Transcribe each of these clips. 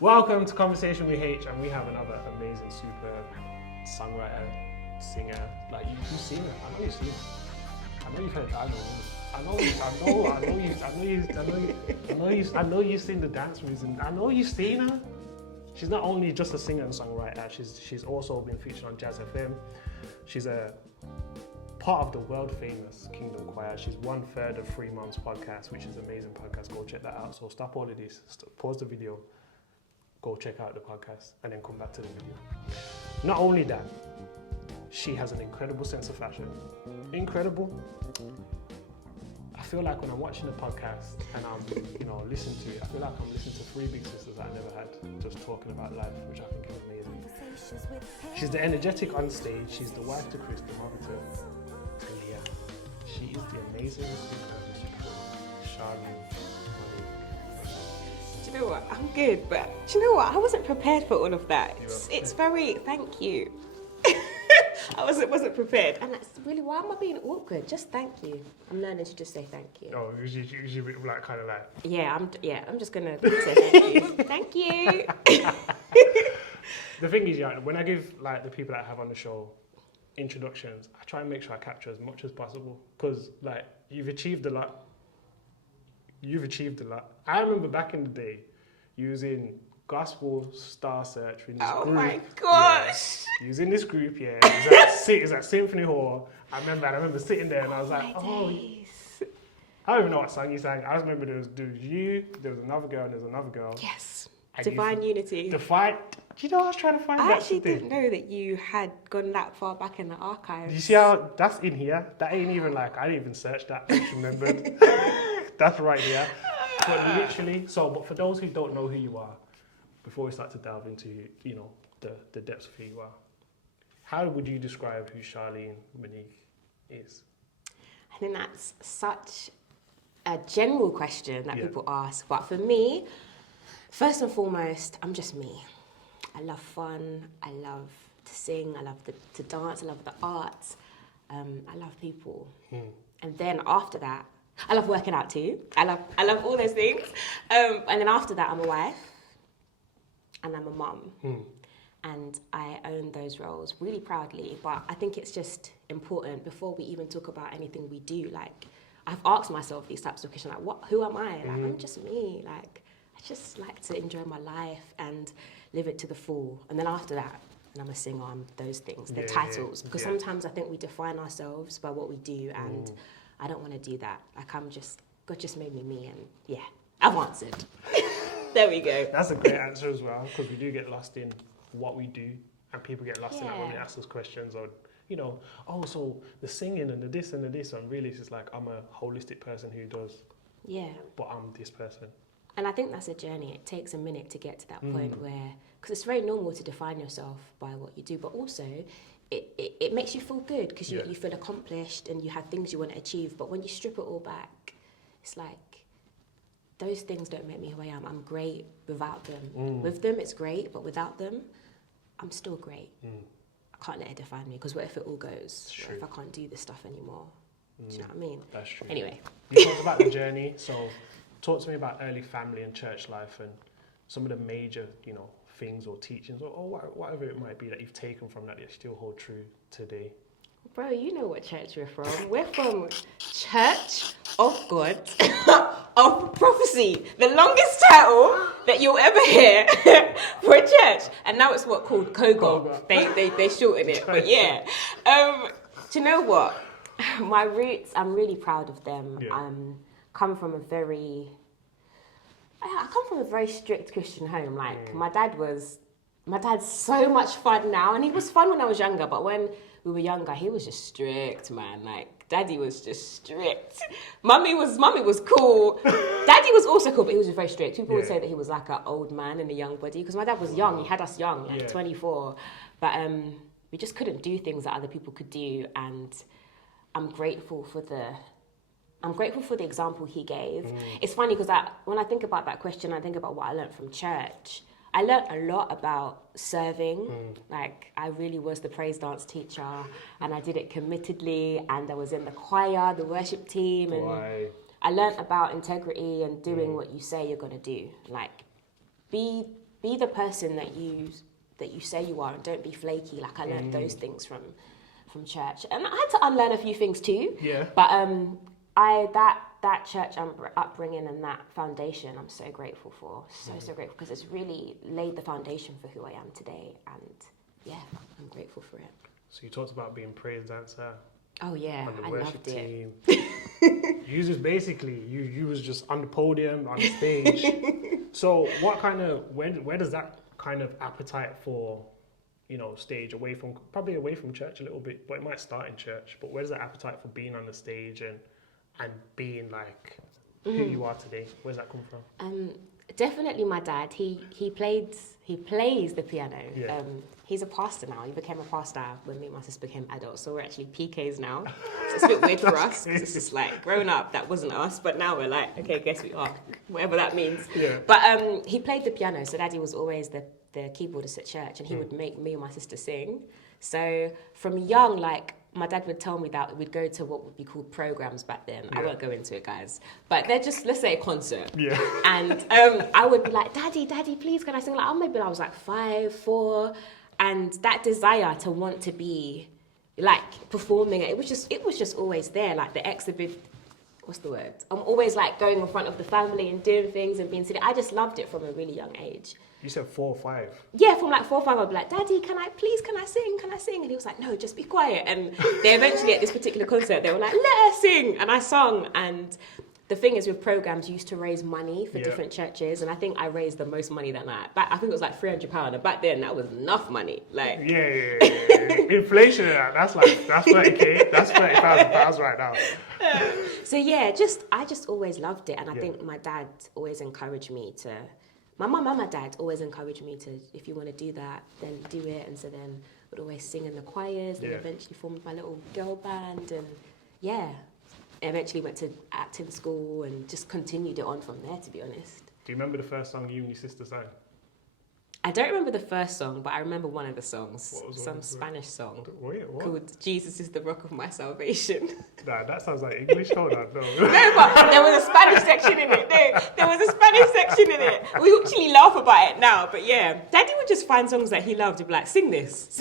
Welcome to Conversation with Haych, and we have another amazing, superb songwriter, singer. Like you sing it. I know you sing. I know you've heard I know you sing the dance moves, and I know you've seen her. She's not only just a singer and songwriter. She's also been featured on Jazz FM. She's a part of the world famous Kingdom Choir. She's 1/3 of 3 Months podcast, which is an amazing podcast. Go check that out. So stop all of this. Pause the video. Go check out the podcast and then come back to the video. Not only that, she has an incredible sense of fashion. Incredible. I feel like when I'm watching the podcast and I'm, listening to it, I feel like I'm listening to 3 big sisters that I never had, just talking about life, which I think is amazing. She's the energetic on stage. She's the wife to Chris, the mother to Talia. She is the amazing Sharlene Monique. Do you know what? I'm good, but do you know what? I wasn't prepared for all of that. It's very, thank you. I wasn't prepared. And that's really, why am I being awkward? Just thank you. I'm learning to just say thank you. Oh, usually like kind of like... Yeah, I'm just going to say thank you. Thank you. The thing is, when I give like the people that I have on the show introductions, I try and make sure I capture as much as possible, because like you've achieved a lot. I remember back in the day using Gospel Star Search in this group. Oh my gosh! Yeah, using this group, yeah. It was at Symphony Hall. I remember sitting there and I was like, days. I don't even know what song you sang. I just remember there was you, there was another girl, and there was another girl. Yes. Divine Unity. Do you know I was trying to find that? I actually didn't know that you had gone that far back in the archives. You see how that's in here? That ain't even like, I didn't even search that. I just remembered. That's right here. But literally, but for those who don't know who you are, before we start to delve into, the depths of who you are, how would you describe who Sharlene Monique is? I think that's such a general question that people ask. But for me, first and foremost, I'm just me. I love fun. I love to sing. I love to dance. I love the arts. I love people. And then after that, I love working out too. I love all those things. And then after that, I'm a wife and I'm a mum. And I own those roles really proudly. But I think it's just important before we even talk about anything we do. Like, I've asked myself these types of questions, like, who am I? Like, I'm just me. Like, I just like to enjoy my life and live it to the full. And then after that, and I'm a singer, I'm those things, the titles. Because sometimes I think we define ourselves by what we do, and I don't want to do that. Like, God just made me, and I've answered. There we go. That's a great answer as well, because we do get lost in what we do, and people get lost in that when they ask us questions on, so the singing and the this and the this, and really it's just like, I'm a holistic person who does, but I'm this person. And I think that's a journey. It takes a minute to get to that point where, because it's very normal to define yourself by what you do, but also it makes you feel good because you feel accomplished and you have things you want to achieve. But when you strip it all back, it's like, those things don't make me who I am. I'm great without them. With them, it's great, but without them, I'm still great. I can't let it define me, because what if it all goes? What if I can't do this stuff anymore? Do you know what I mean? That's true. Anyway. You talked about the journey, so talk to me about early family and church life and some of the major, things or teachings or whatever it might be that you've taken from that still hold true today. Bro, you know what church we're from. We're from Church of God of Prophecy. The longest title that you'll ever hear for a church. And now it's called Kogo. They shorten it. But yeah. Do you know what? My roots, I'm really proud of them. I come from a very strict Christian home. Like, my dad's so much fun now, and he was fun when I was younger, but when we were younger, he was just strict, man. Like, daddy was just strict. Mummy was cool. Daddy was also cool, but he was just very strict. People would say that he was like an old man in a young body, because my dad was young. He had us young, like 24. But we just couldn't do things that other people could do, and I'm grateful for the example he gave. It's funny because when I think about that question, I think about what I learned from church. I learned a lot about serving. Like, I really was the praise dance teacher, and I did it committedly, and I was in the choir, the worship team, and I learned about integrity and doing what you say you're going to do. Like, be be the person that you say you are, and don't be flaky. Like I learned those things from church, and I had to unlearn a few things too. Yeah. But that church upbringing and that foundation, I'm so grateful for. So grateful, because it's really laid the foundation for who I am today, and yeah, I'm grateful for it. So you talked about being praise dancer. Oh yeah, on the I worship loved it. team. You just basically you was just on the podium, on the stage. So what kind of where does that kind of appetite for, stage away from church a little bit, but it might start in church. But where does that appetite for being on the stage and being like who you are today? Where's that come from? Definitely my dad. He plays the piano. Yeah. He's a pastor now. He became a pastor when me and my sister became adults. So we're actually PKs now. So it's a bit weird for us. It's just like growing up, that wasn't us. But now we're like, okay, guess we are. Whatever that means. Yeah. But he played the piano. So Daddy was always the keyboardist at church, and he would make me and my sister sing. So from young, like, my dad would tell me that we'd go to what would be called programs back then. Yeah. I won't go into it, guys. But they're just, let's say, a concert. Yeah. And I would be like, Daddy, please, can I sing? Like, maybe I was like 5, 4. And that desire to want to be, like, performing, it was just always there. Like, the exhibit, what's the word? I'm always, like, going in front of the family and doing things and being silly. I just loved it from a really young age. You said 4 or 5? Yeah, from like 4 or 5, I'd be like, Daddy, can I sing? And he was like, no, just be quiet. And they eventually, at this particular concert, they were like, let her sing. And I sung. And the thing is, with programs, you used to raise money for different churches. And I think I raised the most money that night. I think it was like £300. And back then, that was enough money. Like, yeah. Inflation, that's 30K. That's £30,000 right now. So yeah, I just always loved it. And I think my dad always encouraged me to... My mum and my dad always encouraged me to, if you want to do that, then do it. And so then would always sing in the choirs, and eventually formed my little girl band. And yeah, eventually went to acting school and just continued it on from there, to be honest. Do you remember the first song you and your sister sang? I don't remember the first song, but I remember one of the songs. Some Spanish song called Jesus is the Rock of My Salvation. Nah, that sounds like English. Hold on, no. No, but there was a Spanish section in it. No, there was a Spanish section in it. We actually laugh about it now, but yeah. Daddy would just find songs that he loved and be like, sing this.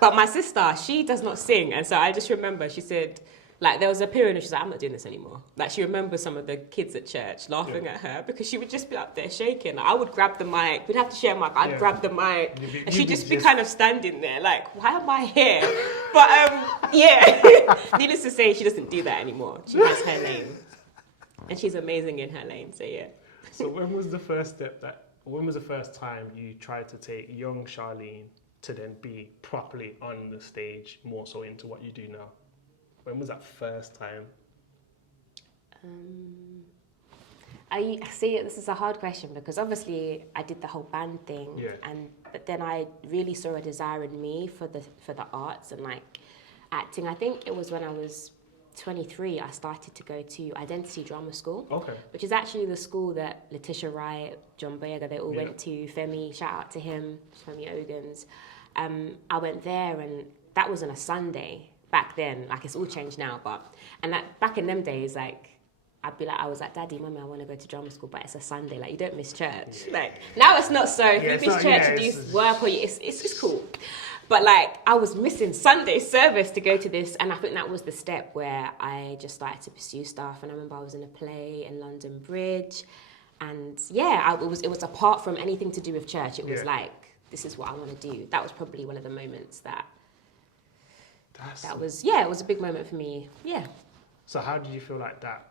But my sister, she does not sing. And so I just remember she said, like, there was a period where she's like, I'm not doing this anymore. Like, she remembers some of the kids at church laughing at her because she would just be up there shaking. Like, I would grab the mic. We'd have to share a mic. I'd grab the mic. And she'd just be kind of standing there like, why am I here? But, yeah. Needless to say, she doesn't do that anymore. She has her lane. And she's amazing in her lane, so yeah. So when was the first time you tried to take young Sharlene to then be properly on the stage, more so into what you do now? When was that first time? I see. This is a hard question because obviously I did the whole band thing, but then I really saw a desire in me for the arts and like acting. I think it was when I was 23. I started to go to Identity Drama School, which is actually the school that Letitia Wright, John Boyega, they all went to. Femi, shout out to him, Femi Ogans. I went there, and that was on a Sunday. Back then, like, it's all changed now, and back in them days, like, I was like, Daddy, Mummy, I want to go to drama school, but it's a Sunday, like, you don't miss church. Like, now it's not so, if you miss church, you do work, or it's cool. But, like, I was missing Sunday service to go to this, and I think that was the step where I just started to pursue stuff, and I remember I was in a play in London Bridge, and, it was apart from anything to do with church, it was like, this is what I want to do. That was probably one of the moments that was it was a big moment for me. Yeah. So how did you feel like that,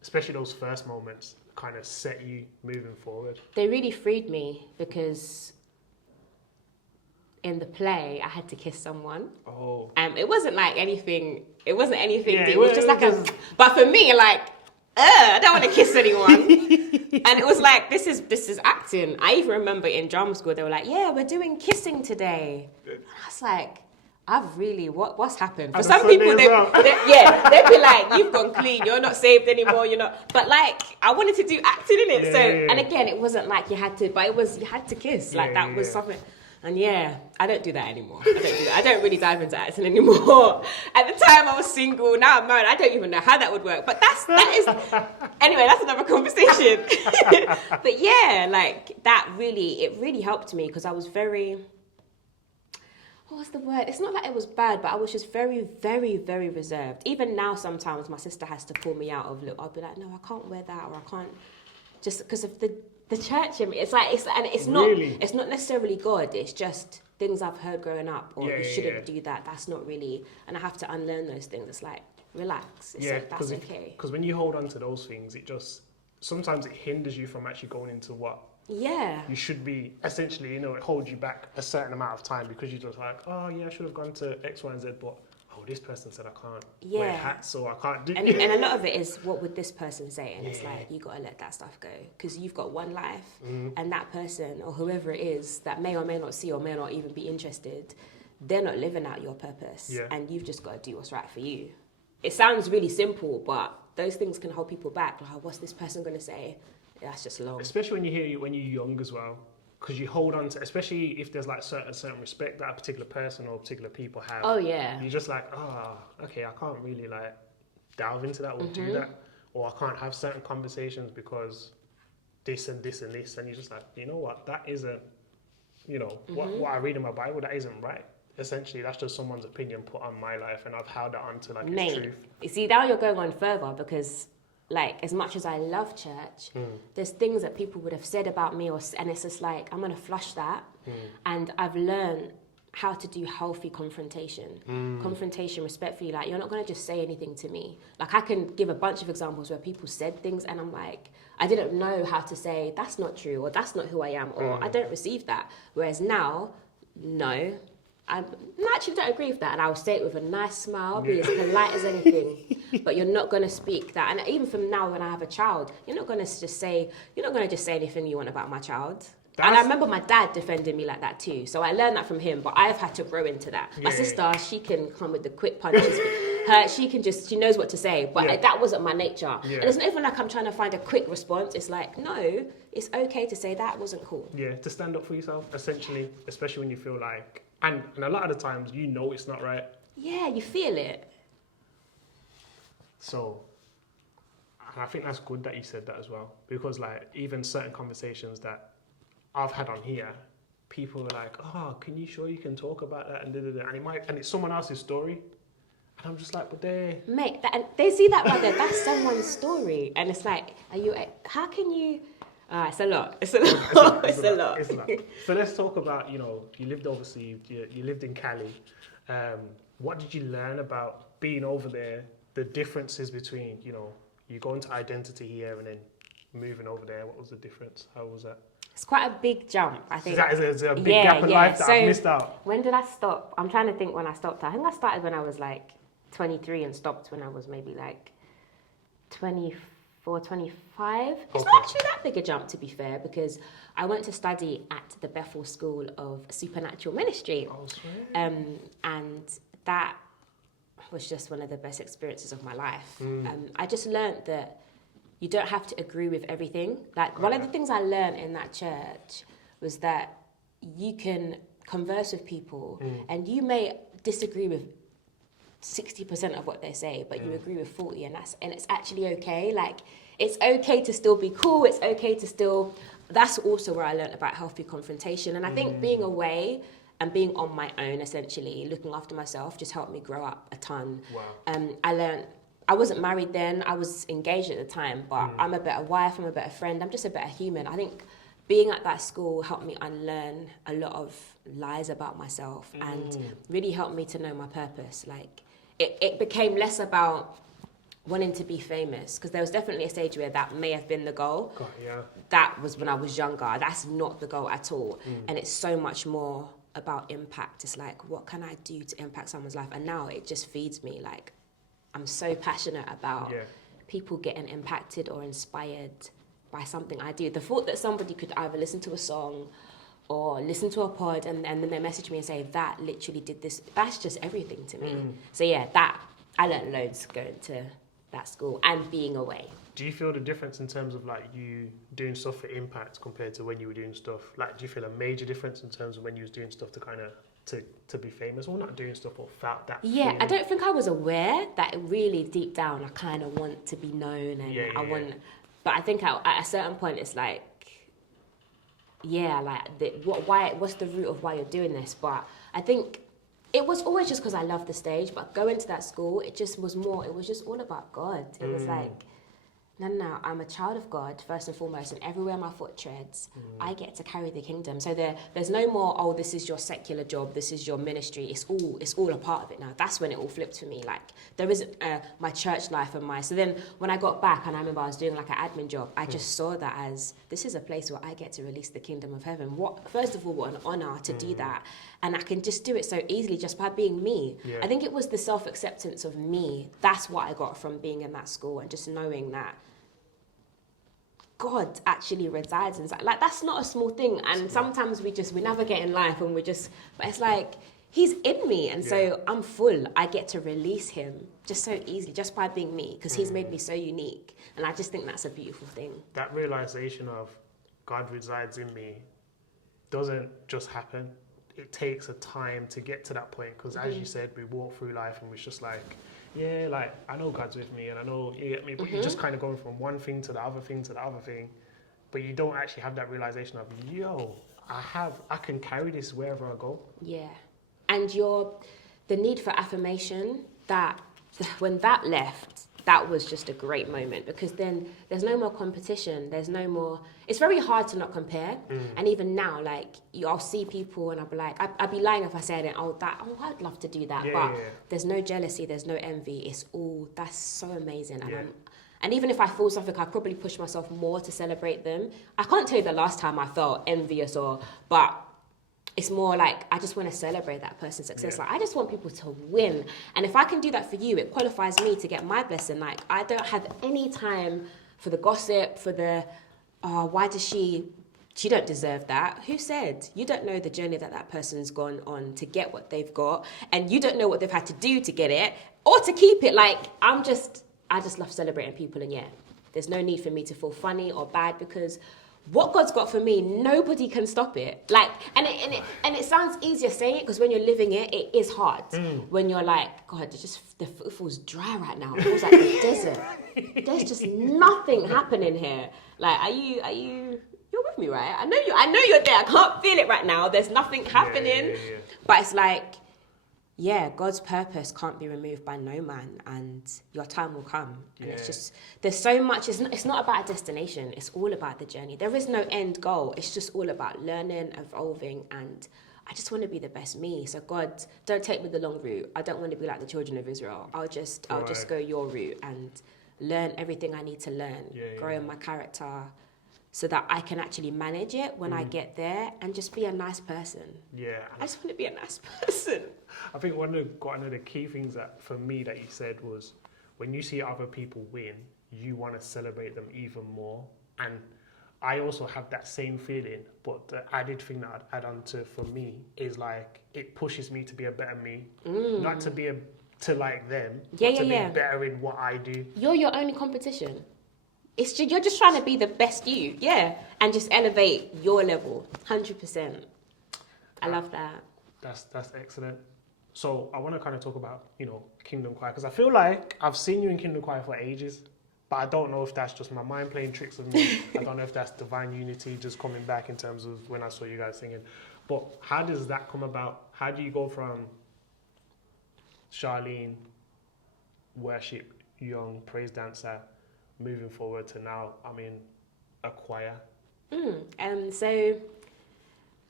especially those first moments, kind of set you moving forward? They really freed me because in the play I had to kiss someone. Oh. It wasn't like anything. It wasn't anything. It was just like But for me, like, I don't want to kiss anyone. And it was like, this is acting. I even remember in drama school they were like, yeah, we're doing kissing today. And I was like, I've really, what's happened? For some people, they'd be like, you've gone clean, you're not saved anymore, you're not. But like, I wanted to do acting in it. And again, it wasn't like you had to, but it was, you had to kiss. Like that was something. And yeah, I don't do that anymore. I don't really dive into acting anymore. At the time I was single, now I'm married. I don't even know how that would work. But anyway, that's another conversation. But yeah, like it really helped me because I was very, what was the word? It's not that it was bad, but I was just very, very, very reserved. Even now, sometimes my sister has to pull me out of, look, I'll be like, no, I can't wear that, or I can't, just because of the church in me. It's not necessarily God. It's just things I've heard growing up, or you shouldn't do that. That's not really, and I have to unlearn those things. It's like, relax. That's okay. Because when you hold on to those things, sometimes it hinders you from actually going into what you should be, essentially, it holds you back a certain amount of time because you're just like, oh yeah, I should have gone to X, Y, and Z, but this person said I can't wear hats, so I can't do and a lot of it is, what would this person say? And it's like, you got to let that stuff go, because you've got one life, and that person or whoever it is that may or may not see or may not even be interested, they're not living out your purpose, and you've just got to do what's right for you. It sounds really simple, but those things can hold people back. Like, what's this person going to say? That's just long. Especially when you're young as well. Because you hold on to, especially if there's like certain respect that a particular person or particular people have. Oh yeah. You're just like, okay, I can't really like delve into that or do that, or I can't have certain conversations because this and this and this, and you're just like, you know what, that isn't, what I read in my Bible, that isn't right. Essentially, that's just someone's opinion put on my life, and I've held it on to like its truth. You see, now you're going on further because, like, as much as I love church, there's things that people would have said about me, and it's just like, I'm going to flush that. And I've learned how to do healthy confrontation. Confrontation respectfully. Like, you're not going to just say anything to me. Like, I can give a bunch of examples where people said things and I'm like, I didn't know how to say, that's not true, or that's not who I am, or I don't receive that. Whereas now, no, I actually don't agree with that, and I'll say it with a nice smile, be as polite as anything. But you're not going to speak that. And even from now, when I have a child, you're not going to just say anything you want about my child. And I remember my dad defending me like that too. So I learned that from him, but I've had to grow into that. My sister, she can come with the quick punches. She knows what to say, but that wasn't my nature. And it's not even like I'm trying to find a quick response. It's like, no, it's okay to say that wasn't cool. Yeah, to stand up for yourself, essentially, especially when you feel like, and a lot of the times, it's not right. Yeah, you feel it. So, and I think that's good that you said that as well, because like even certain conversations that I've had on here, people are like, "Oh, can you sure you can talk about that?" And it's someone else's story, and I'm just like, "But they see that right there. That's someone's story, and it's like, how can you?" It's a lot. It's a lot. So let's talk about, you lived overseas, you lived in Cali. What did you learn about being over there? The differences between, you go into identity here and then moving over there. What was the difference? How was that? It's quite a big jump, I think. Is there a big gap in life that I've missed out? When did I stop? I'm trying to think when I stopped. I think I started when I was like 23 and stopped when I was maybe like 24, 25. It's not actually that big a jump, to be fair, because I went to study at the Bethel School of Supernatural Ministry. Oh, sweet. And that was just one of the best experiences of my life. I just learned that you don't have to agree with everything. Like, one of the things I learned in that church was that you can converse with people and you may disagree with 60% of what they say, but you agree with 40, and it's actually okay. Like, it's okay to still be cool. It's okay to still. That's also where I learned about healthy confrontation, and I think being away and being on my own, essentially looking after myself, just helped me grow up a ton. Wow. I learned. I wasn't married then. I was engaged at the time, but I'm a better wife. I'm a better friend. I'm just a better human. I think being at that school helped me unlearn a lot of lies about myself and really helped me to know my purpose. Like, it became less about wanting to be famous, because there was definitely a stage where that may have been the goal. God, yeah. That was when I was younger. That's not the goal at all. And it's so much more about impact. It's like, what can I do to impact someone's life? And now it just feeds me. Like, I'm so passionate about people getting impacted or inspired by something I do. The thought that somebody could either listen to a song or listen to a pod and then they message me and say, that literally did this, that's just everything to me. So yeah, that, I learned loads going to that school and being away. Do you feel the difference in terms of like you doing stuff for impact compared to when you were doing stuff? Like, do you feel a major difference in terms of when you was doing stuff to kind of to be famous, or not doing stuff or felt that? Yeah, feeling? I don't think I was aware that really deep down I kind of want to be known and I want. But I think at a certain point it's like, yeah, like what's the root of why you're doing this? But I think it was always just because I loved the stage. But going to that school, it just was more. It was just all about God. It was like, no, I'm a child of God, first and foremost, and everywhere my foot treads, I get to carry the kingdom. So there's no more, oh, this is your secular job, this is your ministry. It's all a part of it now. That's when it all flipped for me. Like, there isn't my church life and so then when I got back and I remember I was doing like an admin job, I just saw that as, this is a place where I get to release the kingdom of heaven. First of all, what an honor to do that. And I can just do it so easily just by being me. Yeah. I think it was the self-acceptance of me. That's what I got from being in that school and just knowing that God actually resides inside. Like, that's not a small thing. And sometimes we navigate in life and but it's like, he's in me. And so I'm full. I get to release him just so easily, just by being me, because he's made me so unique. And I just think that's a beautiful thing. That realization of God resides in me doesn't just happen. It takes a time to get to that point. Because as you said, we walk through life and we're just like, yeah, like, I know God's with me and I know you get me, but you're just kind of going from one thing to the other thing to the other thing, but you don't actually have that realization of, yo, I can carry this wherever I go. Yeah. And the need for affirmation, that when that left, that was just a great moment, because then there's no more competition. There's no more, it's very hard to not compare. And even now, like, I'll see people and I'll be like, I'd be lying if I said it, I'd love to do that. There's no jealousy, there's no envy. It's all, that's so amazing. And even if I feel something, I probably push myself more to celebrate them. I can't tell you the last time I felt envious but it's more like, I just want to celebrate that person's success. Like, I just want people to win. And if I can do that for you, it qualifies me to get my blessing. Like, I don't have any time for the gossip, for the, why does she don't deserve that. Who said? You don't know the journey that person's gone on to get what they've got. And you don't know what they've had to do to get it or to keep it. Like, I just love celebrating people. And there's no need for me to feel funny or bad, because what God's got for me, nobody can stop it. Like, and it sounds easier saying it, because when you're living it, it is hard. When you're like, God, it feels dry right now. It feels like the desert. There's just nothing happening here. Like, are you? You're with me, right? I know you're there. I can't feel it right now. There's nothing happening. But it's like, God's purpose can't be removed by no man, and your time will come. And it's just, there's so much, it's not about a destination, it's all about the journey. There is no end goal, it's just all about learning, evolving, and I just want to be the best me. So God, don't take me the long route. I don't want to be like the children of Israel. I'll just go your route and learn everything I need to learn, grow in my character, so that I can actually manage it when I get there, and just be a nice person. Yeah. I just want to be a nice person. I think one of the key things that, for me, that you said was, when you see other people win, you want to celebrate them even more. And I also have that same feeling, but the added thing that I'd add on to, for me, is like, it pushes me to be a better me, not to be to like them, but to be better in what I do. You're your only competition. You're just trying to be the best you, and just elevate your level, 100%. I love that. That's excellent. So I want to kind of talk about, Kingdom Choir, because I feel like I've seen you in Kingdom Choir for ages, but I don't know if that's just my mind playing tricks with me. I don't know if that's divine unity just coming back in terms of when I saw you guys singing. But how does that come about? How do you go from Sharlene, worship, young praise dancer, moving forward to now, a choir? So,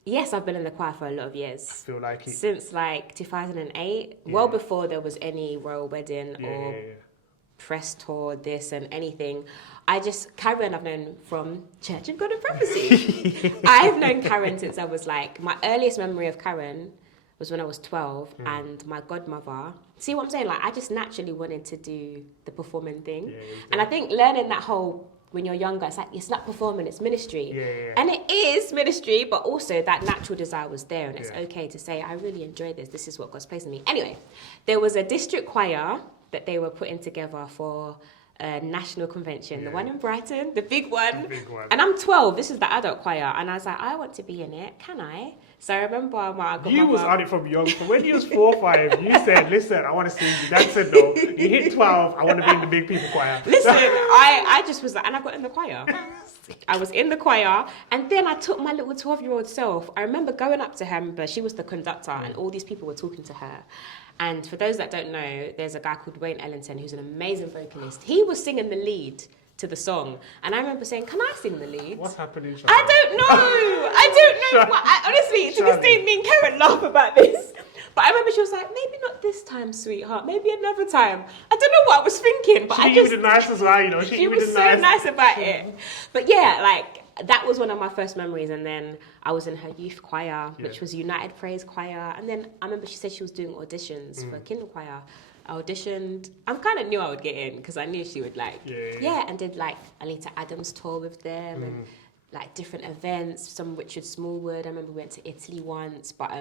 yes, I've been in the choir for a lot of years. I feel like it. Since 2008, well before there was any royal wedding or press tour, this and anything. Karen I've known from Church of God and Prophecy. I've known Karen since I was my earliest memory of Karen was when I was 12, and my godmother, see what I'm saying? I just naturally wanted to do the performing thing. And I think learning that whole, when you're younger, it's not performing, it's ministry. And it is ministry, but also that natural desire was there, and it's okay to say, I really enjoy this is what God's placed in me. Anyway, there was a district choir that they were putting together for a national convention, the one in Brighton, the big one. The big one. And I'm 12, this is the adult choir, and I was like, I want to be in it, can I? So I remember I got you was on it from young. From when you was 4 or 5, you said, listen, I want to sing. Your dad said no. You hit 12, I want to be in the big people choir. Listen, I just was like, and I got in the choir. I was in the choir, and then I took my little 12-year-old self. I remember going up to her, but she was the conductor, and all these people were talking to her. And for those that don't know, there's a guy called Wayne Ellington, who's an amazing vocalist. He was singing the lead to the song, and I remember saying, "Can I sing the lead?" What's happening, Sharlene? I don't know. Honestly, to this day, me and Karen laugh about this. But I remember she was like, maybe not this time, sweetheart. Maybe another time. I don't know what I was thinking, but She was nice as well, you know. She was so nice about it. But yeah, like, that was one of my first memories. And then I was in her youth choir, which was United Praise Choir. And then I remember she said she was doing auditions for Kindle Choir. I auditioned. I kind of knew I would get in because I knew she would and did like Alita Adams tour with them and like different events, some Richard Smallwood. I remember we went to Italy once, but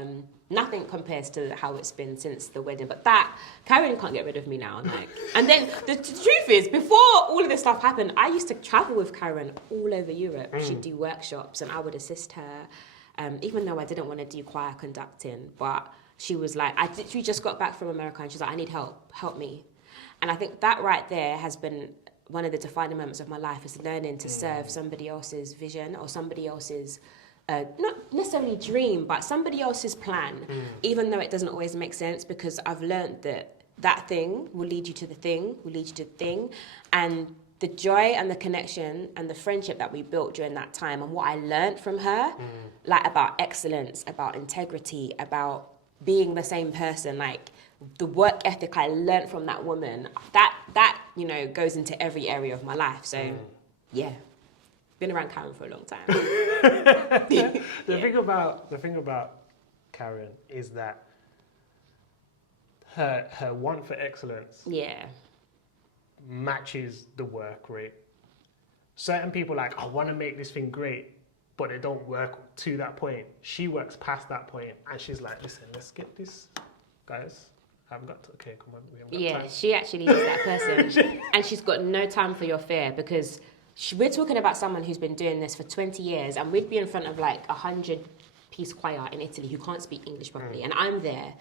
nothing compares to how it's been since the wedding. But that, Karen can't get rid of me now. Like, and then the truth is, before all of this stuff happened, I used to travel with Karen all over Europe. She'd do workshops and I would assist her, even though I didn't want to do choir conducting. But she was like, we just got back from America and she's like, I need help me. And I think that right there has been one of the defining moments of my life, is learning to serve somebody else's vision or somebody else's, not necessarily dream, but somebody else's plan, even though it doesn't always make sense, because I've learned that thing will lead you to the thing, will lead you to the thing. And the joy and the connection and the friendship that we built during that time, and what I learned from her, like about excellence, about integrity, about being the same person, like the work ethic I learned from that woman, that goes into every area of my life. So, yeah, been around Karen for a long time. The thing about Karen is that her want for excellence matches the work rate. Certain people like, I want to make this thing great, but they don't work to that point. She works past that point, and she's like, listen, let's get this, guys. I haven't got to, okay, come on, we haven't got time. She actually is that person. And she's got no time for your fear, because we're talking about someone who's been doing this for 20 years, and we'd be in front of like 100-piece choir in Italy who can't speak English properly, and I'm there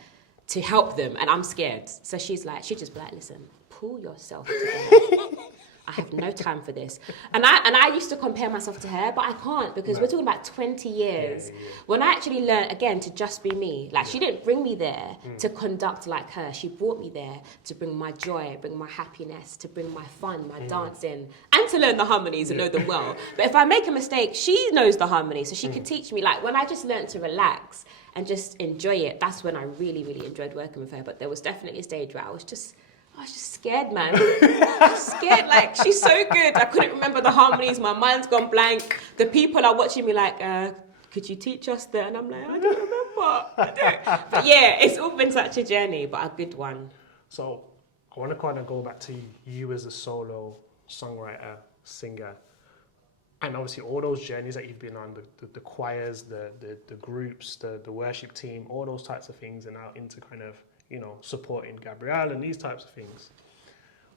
to help them, and I'm scared. So she just be like, listen, pull yourself together. I have no time for this. And I used to compare myself to her, but I can't, because we're talking about 20 years. When I actually learned, again, to just be me. Like, she didn't bring me there to conduct like her. She brought me there to bring my joy, bring my happiness, to bring my fun, my dancing, and to learn the harmonies and know them well. But if I make a mistake, she knows the harmonies, so she could teach me. Like, when I just learned to relax and just enjoy it, that's when I really, really enjoyed working with her. But there was definitely a stage where I was just scared, man. Scared, like, she's so good. I couldn't remember the harmonies. My mind's gone blank. The people are watching me like, could you teach us that? And I'm like, I don't remember. But yeah, it's all been such a journey, but a good one. So I want to kind of go back to you as a solo songwriter, singer. And obviously all those journeys that you've been on, the choirs, the groups, the worship team, all those types of things, and now into kind of, supporting Gabrielle and these types of things.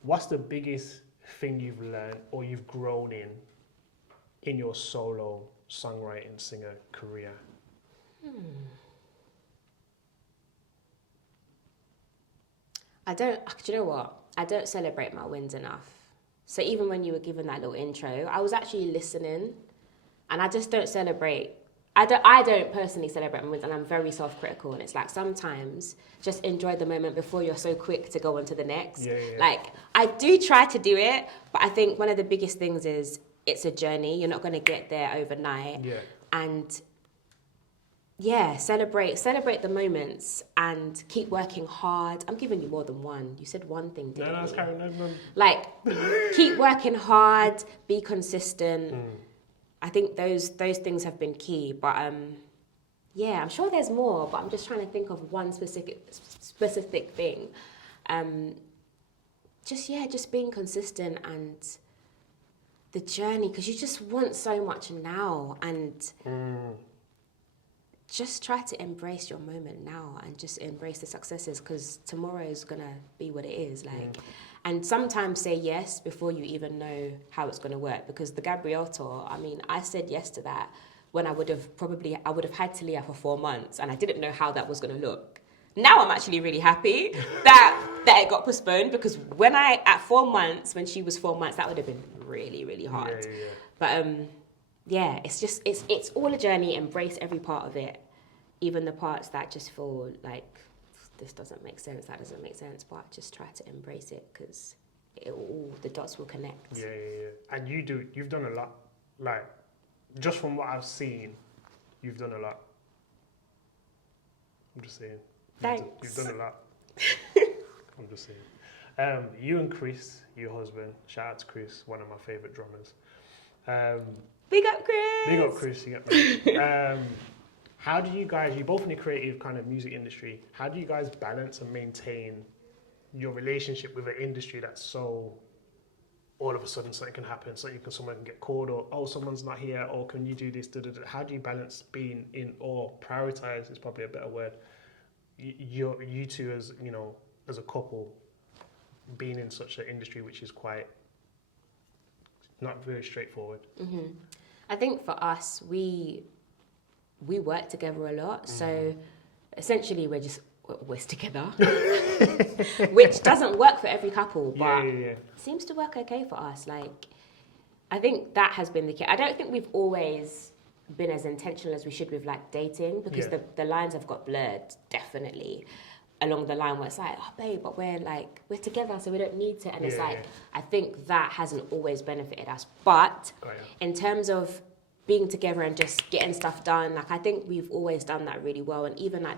What's the biggest thing you've learned or you've grown in your solo songwriting singer career? Do you know what? I don't celebrate my wins enough. So even when you were giving that little intro, I was actually listening, and I just don't celebrate. I don't personally celebrate my wins, and I'm very self-critical, and it's like, sometimes just enjoy the moment before you're so quick to go on to the next. Like, I do try to do it, but I think one of the biggest things is it's a journey. You're not going to get there overnight. And celebrate the moments and keep working hard. I'm giving you more than one. You said one thing, didn't you? No, it's Karen. No. Like, keep working hard, be consistent. I think those things have been key, but I'm sure there's more, but I'm just trying to think of one specific thing. Just being consistent and the journey, because you just want so much now, and just try to embrace your moment now and just embrace the successes, because tomorrow is gonna be what it is. Like, and sometimes say yes before you even know how it's gonna work. Because the Gabrielle tour, I mean, I said yes to that when I would have had Talia for 4 months, and I didn't know how that was gonna look. Now I'm actually really happy that it got postponed, because at 4 months, when she was 4 months, that would have been really, really hard. Yeah. But yeah, it's all a journey. Embrace every part of it, even the parts that just feel like this doesn't make sense, that doesn't make sense. But just try to embrace it, because the dots will connect. Yeah. And you've done a lot. Like, just from what I've seen, you've done a lot. I'm just saying. Thanks. You've done a lot. I'm just saying. You and Chris, your husband, shout out to Chris, one of my favourite drummers. Big up, Chris! Big up, Chris, you get me. How do you guys, you're both in the creative kind of music industry, how do you guys balance and maintain your relationship with an industry that's so, all of a sudden something can happen, someone can get called, or, oh, someone's not here, or can you do this, How do you balance being in, or prioritize is probably a better word, you two as, you know, as a couple, being in such an industry which is quite not very straightforward? Mm-hmm. I think for us, we work together a lot, so essentially we're together, which doesn't work for every couple, but seems to work okay for us. Like, I think that has been the key. I don't think we've always been as intentional as we should with like dating, because the lines have got blurred, definitely, along the line where it's like, oh babe, but we're together, so we don't need to. And it's like, I think that hasn't always benefited us. But in terms of being together and just getting stuff done, like, I think we've always done that really well. And even like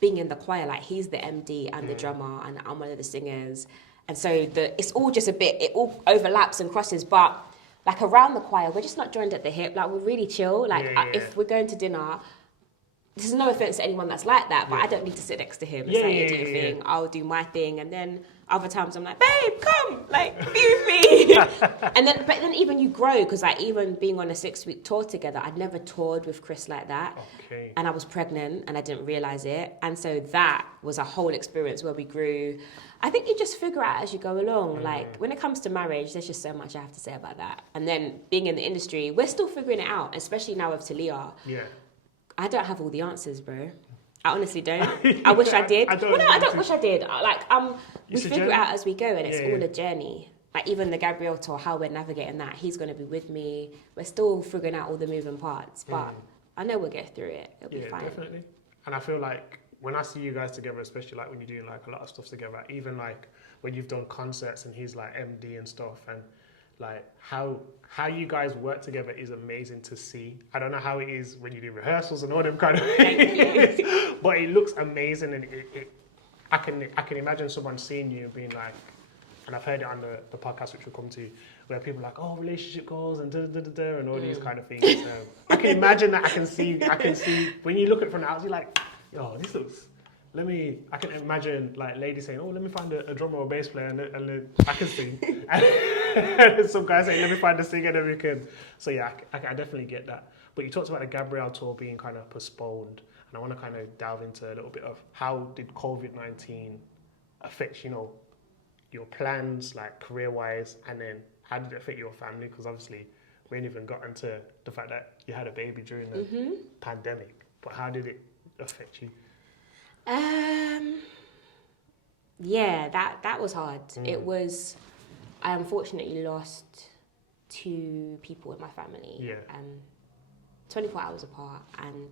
being in the choir, like, he's the MD and the drummer, and I'm one of the singers. And so it's all just it all overlaps and crosses. But like around the choir, we're just not joined at the hip. Like, we're really chill. Like, if we're going to dinner, this is no offense to anyone that's like that, but I don't need to sit next to him. It's like, you do your thing, I'll do my thing, and then other times I'm like, babe, come, like, be with me. But then even you grow, because like, even being on a 6-week tour together, I'd never toured with Chris like that. Okay. And I was pregnant and I didn't realise it. And so that was a whole experience where we grew. I think you just figure out as you go along. Like, when it comes to marriage, there's just so much I have to say about that. And then being in the industry, we're still figuring it out, especially now with Talia. Yeah. I don't have all the answers, bro. I honestly don't. I wish I did. I don't wish I did. Like, we figure it out as we go, and it's all a journey. Like, even the Gabrielle tour, how we're navigating that, he's going to be with me. We're still figuring out all the moving parts, but I know we'll get through it. It'll be fine. Definitely. And I feel like when I see you guys together, especially like when you're doing like a lot of stuff together, even like when you've done concerts and he's like MD and stuff, and like how you guys work together is amazing to see. I don't know how it is when you do rehearsals and all them kind of things, but it looks amazing, and I can imagine someone seeing you and being like, and I've heard it on the podcast which we'll come to, where people are like, oh, relationship goals and and all these kind of things. I can imagine that. I can see when you look at it from the outside, you're like, yo, this looks. I can imagine like ladies saying, oh, let me find a drummer or bass player, and I can sing. And some guys saying, let me find a singer, and we can. So yeah, I definitely get that. But you talked about the Gabrielle tour being kind of postponed, and I want to kind of delve into a little bit of how did COVID-19 affect, you know, your plans, like career-wise, and then how did it affect your family? Because obviously we ain't even gotten to the fact that you had a baby during the pandemic. But how did it affect you? Yeah, that was hard. It was. I unfortunately lost 2 people in my family. 24 hours apart, and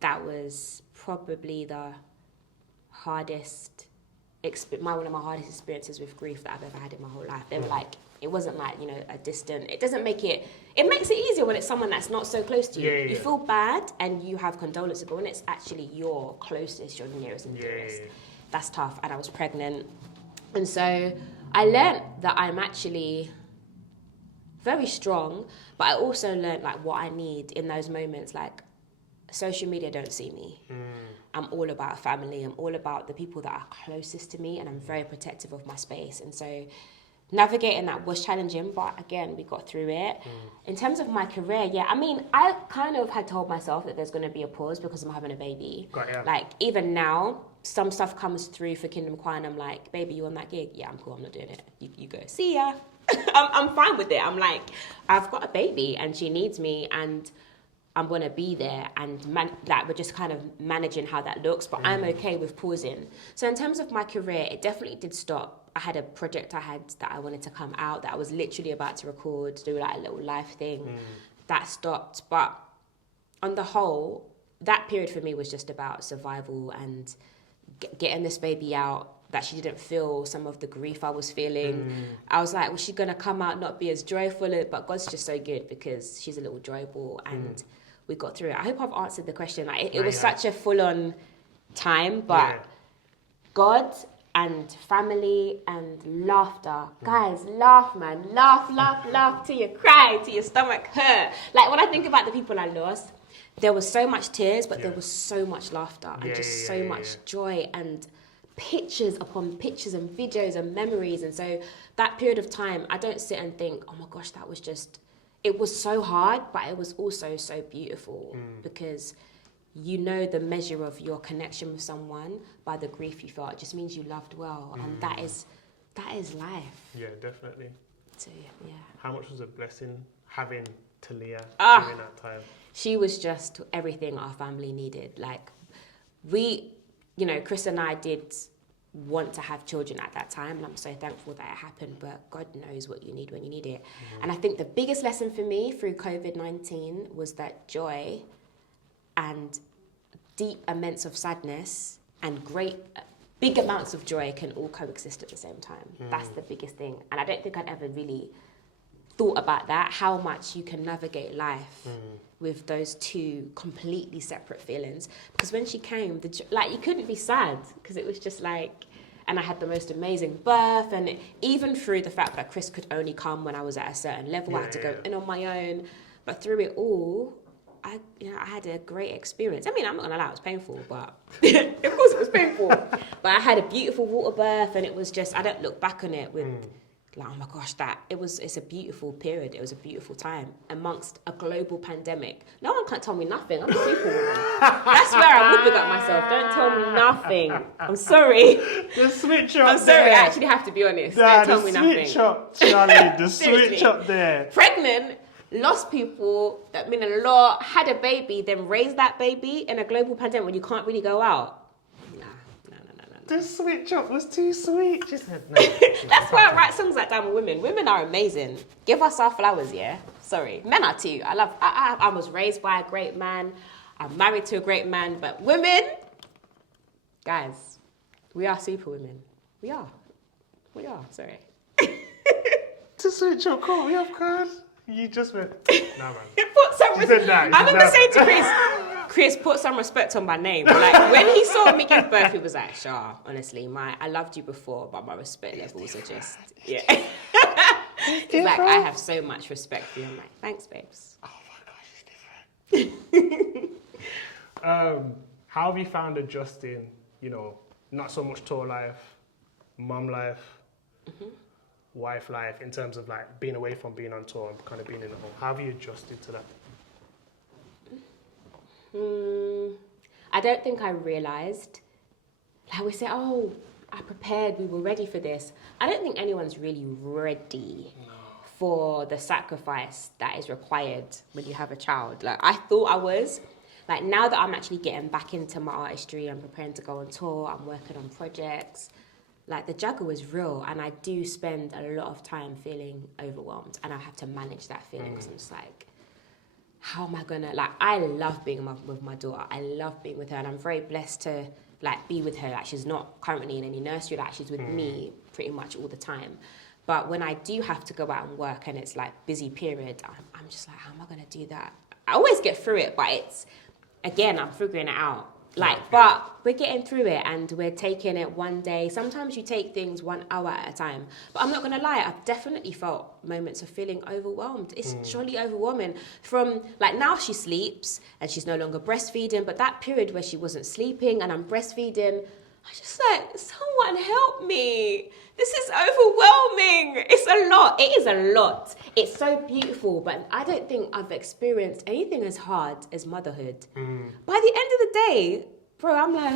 that was probably the hardest. One of my hardest experiences with grief that I've ever had in my whole life. They were like, it wasn't like, you know, a distant. It doesn't make it. It makes it easier when it's someone that's not so close to you. You feel bad and you have condolences, but when it's actually your closest, your nearest and dearest, that's tough. And I was pregnant, and so I learned that I'm actually very strong, but I also learned like what I need in those moments. Like, social media don't see me. I'm all about family. I'm all about the people that are closest to me, and I'm very protective of my space. And so navigating that was challenging, but again, we got through it. In terms of my career, yeah, I mean, I kind of had told myself that there's going to be a pause because I'm having a baby. Like, even now, some stuff comes through for Kingdom Choir and I'm like, baby, you on that gig? Yeah, I'm cool, I'm not doing it. You go, see ya. I'm fine with it. I'm like, I've got a baby and she needs me and I'm going to be there, and we're just kind of managing how that looks, but I'm okay with pausing. So in terms of my career, it definitely did stop. I had a project that I wanted to come out, that I was literally about to record, do like a little live thing. That stopped. But on the whole, that period for me was just about survival and getting this baby out, that she didn't feel some of the grief I was feeling. I was like, was she going to come out not be as joyful? But God's just so good because she's a little joy ball and we got through it. I hope I've answered the question. Like, it was such a full-on time, but God and family and laughter. Guys, laugh, man. Laugh till you cry, till your stomach hurt. Like, when I think about the people I lost, there was so much tears, but there was so much laughter and just so much joy and pictures upon pictures and videos and memories. And so that period of time, I don't sit and think, oh my gosh, that was just... It was so hard, but it was also so beautiful because you know the measure of your connection with someone by the grief you felt. It just means you loved well, and that is life. Yeah, definitely. So yeah. How much was a blessing having Talia during that time? She was just everything our family needed. Like, Chris and I did want to have children at that time, and I'm so thankful that it happened, but God knows what you need when you need it. And I think the biggest lesson for me through COVID-19 was that joy and deep immense of sadness and big amounts of joy can all coexist at the same time. That's the biggest thing. And I don't think I'd ever really thought about that, how much you can navigate life with those two completely separate feelings. Because when she came, you couldn't be sad because it was just like, and I had the most amazing birth, and even through the fact that Chris could only come when I was at a certain level, I had to go in on my own. But through it all, I had a great experience. I mean, I'm not gonna lie, it was painful, but of course it was painful. But I had a beautiful water birth, and it was just, I don't look back on it with like, oh my gosh, it's a beautiful period. It was a beautiful time amongst a global pandemic. No one can tell me nothing. I'm a superwoman. That's where I would big up myself. Don't tell me nothing. I'm sorry. The switch up. I'm sorry. I actually have to be honest. Don't tell me nothing. The switch up, Charlie. The switch up there. Pregnant, lost people, that mean a lot, had a baby, then raised that baby in a global pandemic when you can't really go out. The switch up was too sweet. She said no. That's why I write songs like that with women. Women are amazing. Give us our flowers, yeah? Sorry. Men are too. I was raised by a great man. I'm married to a great man. But women, guys, we are super women. We are. Sorry. To switch up, call me off guard. You just went, nah, man. Put some respect. I remember saying to Chris, put some respect on my name. Like, when he saw me give birth, he was like, Shah, honestly, I loved you before, but my respect levels are just, He's like, I have so much respect for you. I'm like, thanks, babes. Oh my gosh, it's different. How have you found adjusting, not so much tour life, mum life, wife life, in terms of like being away from being on tour and kind of being in the home? How have you adjusted to that? I don't think I realised. Like, we say, oh, I prepared, we were ready for this. I don't think anyone's really ready for the sacrifice that is required when you have a child. Like, I thought I was. Like, now that I'm actually getting back into my artistry, I'm preparing to go on tour, I'm working on projects, like, the juggle is real, and I do spend a lot of time feeling overwhelmed, and I have to manage that feeling because I'm just like, how am I gonna, like, I love being with my daughter. I love being with her, and I'm very blessed to, like, be with her. Like, she's not currently in any nursery, like, she's with me pretty much all the time. But when I do have to go out and work and it's, like, busy period, I'm just like, how am I gonna do that? I always get through it, but it's, again, I'm figuring it out. Like, but we're getting through it and we're taking it one day. Sometimes you take things 1 hour at a time. But I'm not going to lie, I've definitely felt moments of feeling overwhelmed. It's surely overwhelming. From, like, now she sleeps and she's no longer breastfeeding, but that period where she wasn't sleeping and I'm breastfeeding, I was just like, someone help me. This is overwhelming. It's a lot. It is a lot. It's so beautiful, but I don't think I've experienced anything as hard as motherhood. By the end of the day, bro, I'm like,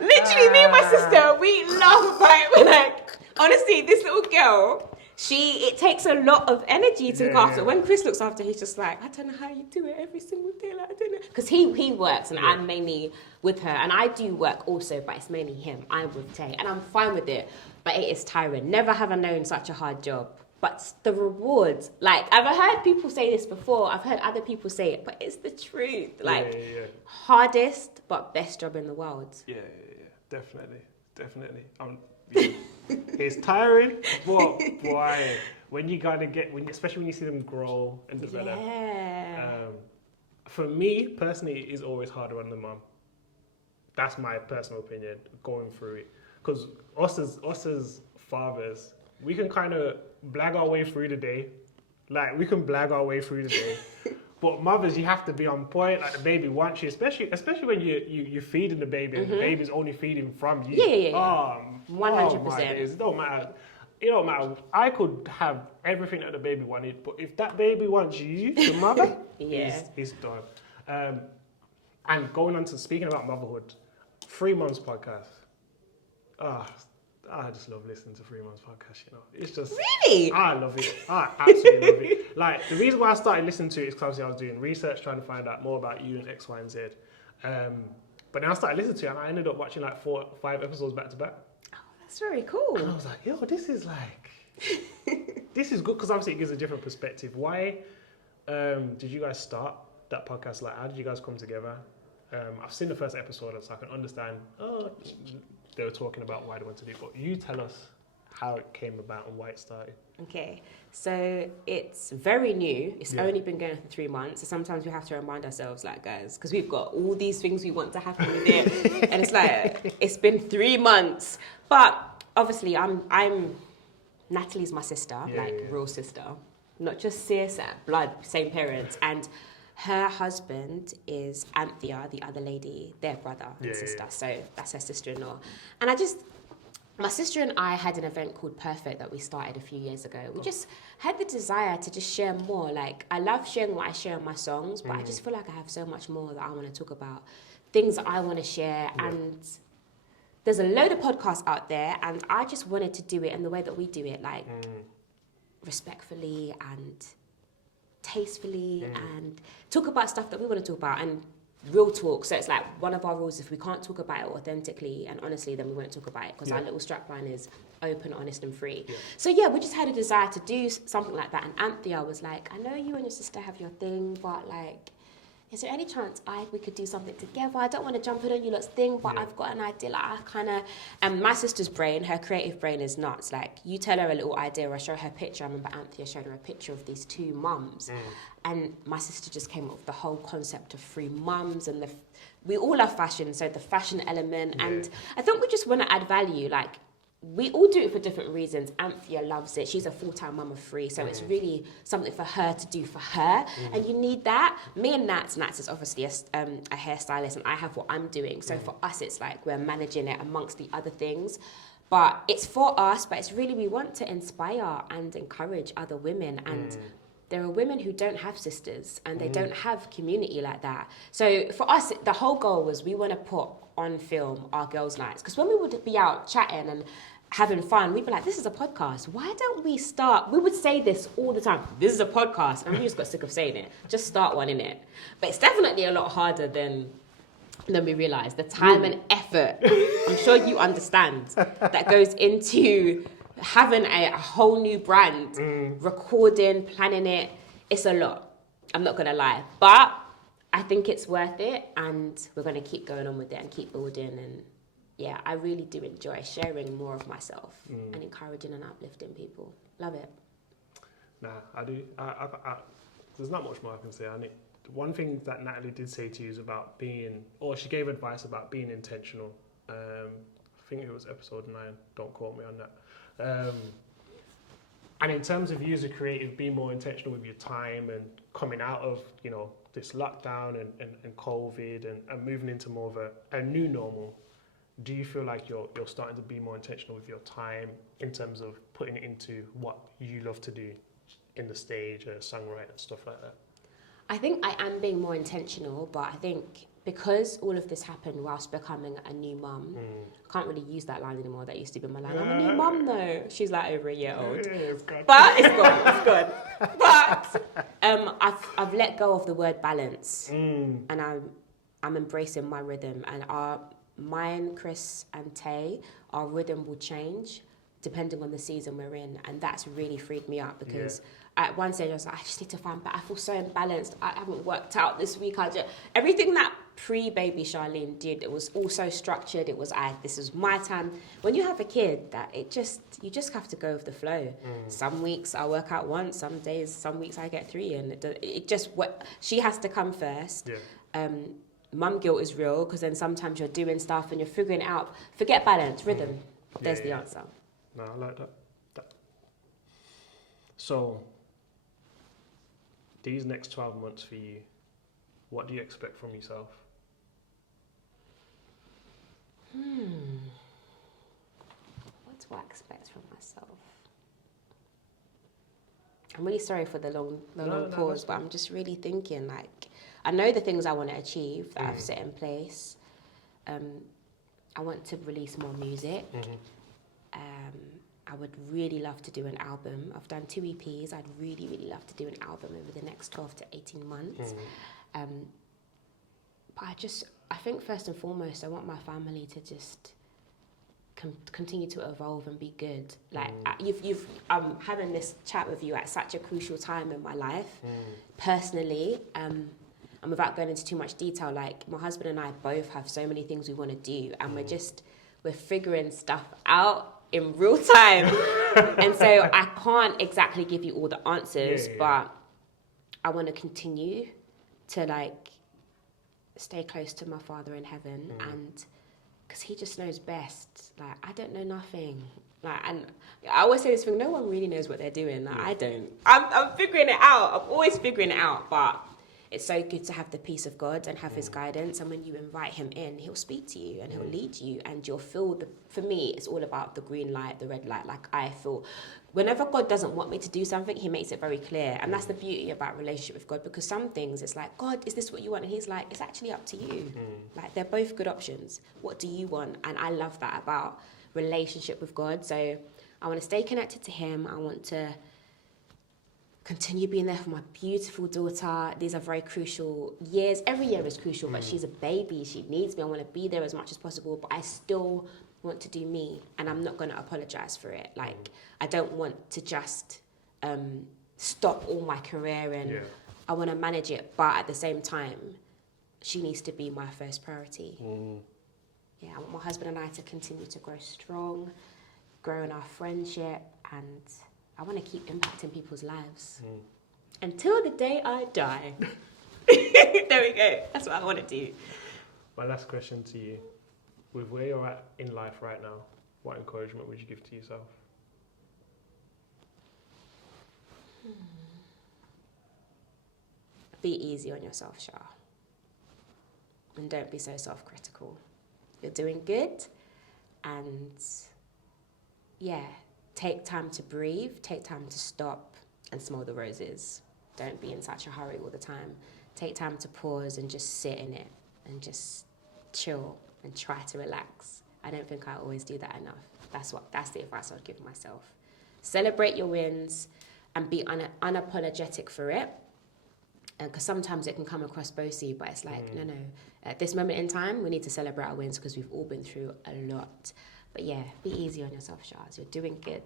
literally me and my sister, we laugh about it. We're like, honestly, this little girl, it takes a lot of energy to look after. When Chris looks after, he's just like, I don't know how you do it every single day. Like, I don't know. Because he works and I'm mainly with her. And I do work also, but it's mainly him. I'm with Tay. And I'm fine with it. But it is tiring. Never have I known such a hard job. But the rewards, like, I've heard people say this before. I've heard other people say it, but it's the truth. Like, hardest, but best job in the world. Yeah. Definitely. It's tiring, but boy, when you gotta especially when you see them grow and develop. For me personally, it is always harder on the mum. That's my personal opinion, going through it, because us as fathers, we can kind of blag our way through the day, But mothers, you have to be on point. Like, the baby wants you, especially when you're feeding the baby, and the baby's only feeding from you. Yeah. 100%. It don't matter. I could have everything that the baby wanted, but if that baby wants you, the mother, it's done. And going on to speaking about motherhood, 3 months podcast. I just love listening to 3 months podcast, It's just... Really? I love it. I absolutely love it. Like, the reason why I started listening to it is because I was doing research, trying to find out more about you and X, Y, and Z. But then I started listening to it, and I ended up watching like 4 or 5 episodes back to back. Oh, that's very cool. And I was like, yo, this is this is good, because obviously it gives a different perspective. Why did you guys start that podcast? Like, how did you guys come together? I've seen the first episode, so I can understand, they were talking about why they wanted to do it, but you tell us how it came about and why it started. Okay, so it's very new. It's only been going for 3 months. So sometimes we have to remind ourselves, like, guys, because we've got all these things we want to happen with it, and it's like, it's been 3 months. But obviously, I'm Natalie's my sister, real sister, not just sis, blood, same parents, and her husband is Anthea, the other lady, their brother and sister. So that's her sister-in-law. And my sister and I had an event called Perfect that we started a few years ago. We just had the desire to just share more. Like, I love sharing what I share in my songs, but I just feel like I have so much more that I want to talk about, things that I want to share. And there's a load of podcasts out there, and I just wanted to do it in the way that we do it, like respectfully and tastefully, and talk about stuff that we want to talk about, and real talk. So it's like, one of our rules, if we can't talk about it authentically and honestly, then we won't talk about it, because our little strapline is open, honest, and free. So we just had a desire to do something like that. And Anthea was like, I know you and your sister have your thing, but like, is there any chance we could do something together? I don't want to jump in on you lot's thing, but I've got an idea. Like, I kind of... And my sister's brain, her creative brain is nuts. Like, you tell her a little idea, or I show her a picture. I remember Anthea showed her a picture of these 2 mums. And my sister just came up with the whole concept of 3 mums. And we all love fashion, so the fashion element. And I think we just want to add value. Like, we all do it for different reasons. Anthea loves it. She's a full-time mum of 3, so it's really something for her to do for her. And you need that. Me and Nats is obviously a hairstylist, and I have what I'm doing. So for us, it's like we're managing it amongst the other things. But it's for us, but it's really, we want to inspire and encourage other women. And there are women who don't have sisters, and they don't have community like that. So for us, the whole goal was, we want to put on film our girls' nights. Because when we would be out chatting and having fun, we'd be like, this is a podcast. Why don't we start? We would say this all the time. This is a podcast. And we just got sick of saying it. Just start one, innit? But it's definitely a lot harder than we realise. The time and effort, I'm sure you understand, that goes into having a whole new brand, recording, planning it. It's a lot. I'm not going to lie. But I think it's worth it, and we're going to keep going on with it and keep building. And yeah, I really do enjoy sharing more of myself and encouraging and uplifting people. Love it. Nah, I do. There's not much more I can say on it. One thing that Natalie did say to you is about she gave advice about being intentional. I think it was episode 9. Don't quote me on that. And in terms of you as a creative, being more intentional with your time and coming out of, this lockdown and COVID and moving into more of a new normal, do you feel like you're starting to be more intentional with your time in terms of putting it into what you love to do in the stage, songwriting, stuff like that? I think I am being more intentional, but I think because all of this happened whilst becoming a new mum, I can't really use that line anymore. That used to be my line. I'm a new mum though. She's like over a year old. Yeah, it's gone. But it's gone, it's gone. But I've let go of the word balance, and I'm embracing my rhythm. And mine, Chris and Tay, our rhythm will change depending on the season we're in, and that's really freed me up because at one stage I was like, I just need to find, but I feel so imbalanced. I haven't worked out this week. Everything that pre-baby Sharlene did, it was all so structured. It was, this is my time. When you have a kid, you just have to go with the flow. Some weeks I work out once, some weeks I get 3, and she has to come first. Mum guilt is real because then sometimes you're doing stuff and you're figuring it out. Forget balance, rhythm. There's the answer. No, I like that. So, these next 12 months for you, what do you expect from yourself? What do I expect from myself? I'm really sorry for the long pause, but I'm just really thinking, like, I know the things I want to achieve that I've set in place. I want to release more music. I would really love to do an album. I've done 2 EPs. I'd really, really love to do an album over the next 12 to 18 months. But I think first and foremost, I want my family to just continue to evolve and be good. Like I'm having this chat with you at such a crucial time in my life, personally. And without going into too much detail, like my husband and I both have so many things we want to do, and we're figuring stuff out in real time. And so I can't exactly give you all the answers, but I want to continue to like stay close to my Father in heaven, and because he just knows best. Like, I don't know nothing. Like, and I always say this thing, no one really knows what they're doing. Like, I don't. I'm figuring it out. I'm always figuring it out, but it's so good to have the peace of God and have his guidance. And when you invite him in, he'll speak to you and he'll lead you, and you'll feel for me, it's all about the green light, the red light. Like, I feel whenever God doesn't want me to do something, he makes it very clear. And that's the beauty about relationship with God, because some things it's like, God, is this what you want? And he's like, it's actually up to you. Like, they're both good options. What do you want? And I love that about relationship with God. So I want to stay connected to him. I want to continue being there for my beautiful daughter. These are very crucial years. Every year is crucial, but she's a baby. She needs me. I want to be there as much as possible, but I still want to do me, and I'm not going to apologize for it. Like, I don't want to just stop all my career, and I want to manage it, but at the same time, she needs to be my first priority. Yeah, I want my husband and I to continue to grow strong, grow in our friendship, and I want to keep impacting people's lives until the day I die. There we go. That's what I want to do. My last question to you. With where you're at in life right now, what encouragement would you give to yourself? Be easy on yourself, Shah. And don't be so self-critical. You're doing good, and take time to breathe, take time to stop and smell the roses. Don't be in such a hurry all the time. Take time to pause and just sit in it and just chill and try to relax. I don't think I always do that enough. That's the advice I'd give myself. Celebrate your wins and be unapologetic for it. Because sometimes it can come across bossy, but it's like, no. At this moment in time, we need to celebrate our wins because we've all been through a lot. But yeah, be easy on yourself, Shaz. You're doing good.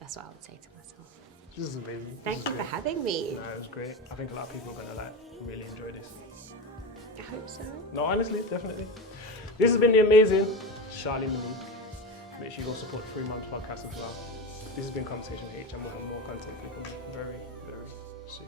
That's what I would say to myself. This is amazing. Thank you for having me. No, it was great. I think a lot of people are going to really enjoy this. I hope so. No, honestly, definitely. This has been the amazing Sharlene Monique. Make sure you go support the 3 Months podcast as well. This has been Confrontation Haych, and we'll have more content for you very, very soon.